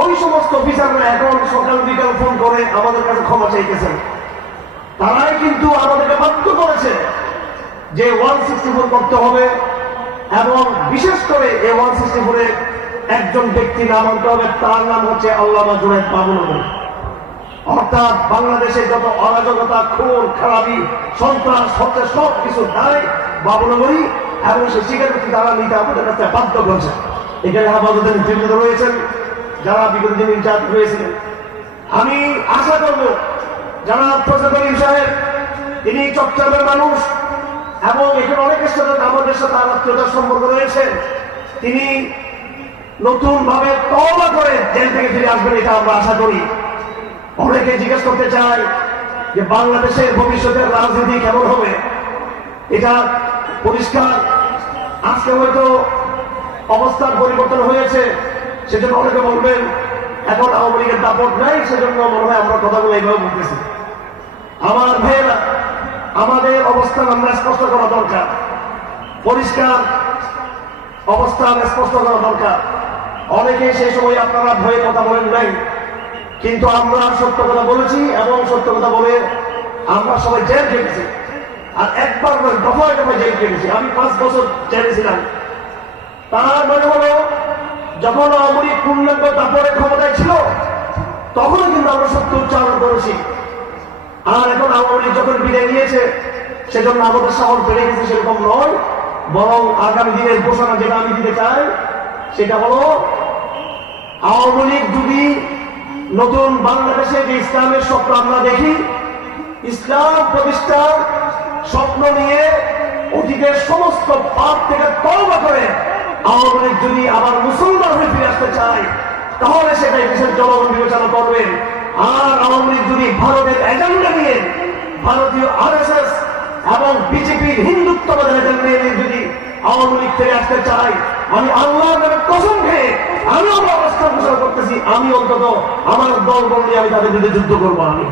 ওই সমস্ত অফিসাররা এখন সকাল বিকাল ফোন করে আমাদের কাছে ক্ষমা চাইতেছেন। তারাই কিন্তু আমাদেরকে বাধ্য করেছে যে 164 করতে হবে, এবং বিশেষ করে এই 164-এ একজন ব্যক্তি নাম আনতে হবে, তার নাম হচ্ছে আল্লামা জুনায়েদ বাবুনগরী। অর্থাৎ বাংলাদেশে যত অরাজকতা, খুন খারাপি, সন্ত্রাস হচ্ছে সব কিছু দায় বাবুনগরী, এবং সেই স্বীকারোক্তি তারা নিতে আমাদের কাছে বাধ্য করছে। এখানে হেফাজতের নেতৃত্ব রয়েছেন যারা বিগত দিন ইনচার্জ হয়েছিলেন। আমি আশা করব যারা ফজল করিম সাহেব, তিনি চট্টগ্রামের মানুষ এবং এখানে অনেকের সাথে আমাদের সাথে আত্মীয়তার সম্পর্ক রয়েছে, তিনি নতুন ভাবে তওবা করে জেল থেকে ফিরে আসবেন, এটা আমরা আশা করি। অনেকে জিজ্ঞেস করতে চাই যে বাংলাদেশের ভবিষ্যতের রাজনীতি কেমন হবে, এটা পরিষ্কার। আজকে হয়তো অবস্থার পরিবর্তন হয়েছে, সেজন্য অনেকে বলবেন এখন আওয়ামী লীগের দাপট নাই, সেজন্য মনে হয় আমরা কথাগুলো এইভাবে বলতেছি। আমার ভাইয়েরা, আমাদের অবস্থান আমরা স্পষ্ট করা দরকার, পরিষ্কার অবস্থান স্পষ্ট করা দরকার। অনেকে সেই সময় আপনারা ভয়ে কথা বলেন নাই, কিন্তু আমরা সত্য কথা বলেছি এবং সত্য কথা বলে আমরা সবাই জেল খেটেছি। আর একবার নয়, দফায় দফায় জেল খেটেছি। আমি 5 বছর জেলে ছিলাম। তার মানে হলো যখন আওয়ামী লীগ পূর্ণাঙ্গ দাপটে ক্ষমতায় ছিল তখনও কিন্তু আমরা সত্য উচ্চারণ করেছি। আর এখন আওয়ামী লীগ যখন বিদায় নিয়েছে, সেজন্য আমাদের সাহস বেড়ে গেছে সেরকম নয়, বরং আগামী দিনের ঘোষণা যেটা আমি দিতে চাই সেটা হলো আওয়ামী লীগ যদি নতুন বাংলাদেশে যে ইসলামের স্বপ্ন আমরা দেখি, ইসলাম প্রতিষ্ঠার স্বপ্ন নিয়ে অতীতের সমস্ত পাপ থেকে তওবা করে আওয়ামী লীগ যদি আবার মুসলমান হয়ে ফিরে আসতে চায়, তাহলে সেটাই দেশের জনগণ বিবেচনা করবেন। আর আওয়ামী লীগ যদি ভারতের এজেন্ডা নিয়ে, ভারতীয় আরএসএস এবং বিজেপির হিন্দুত্ববাদের এজেন্ডা নিয়ে যদি আওয়ামী লীগ ফিরে আসতে চায়, আমি আল্লাহর নামে কসম খেয়ে আমি অবস্থান ঘোষণা করতেছি, আমি অন্তত আমার দল বল নিয়ে আমি তাদের বিরুদ্ধে যুদ্ধ করবো। আমি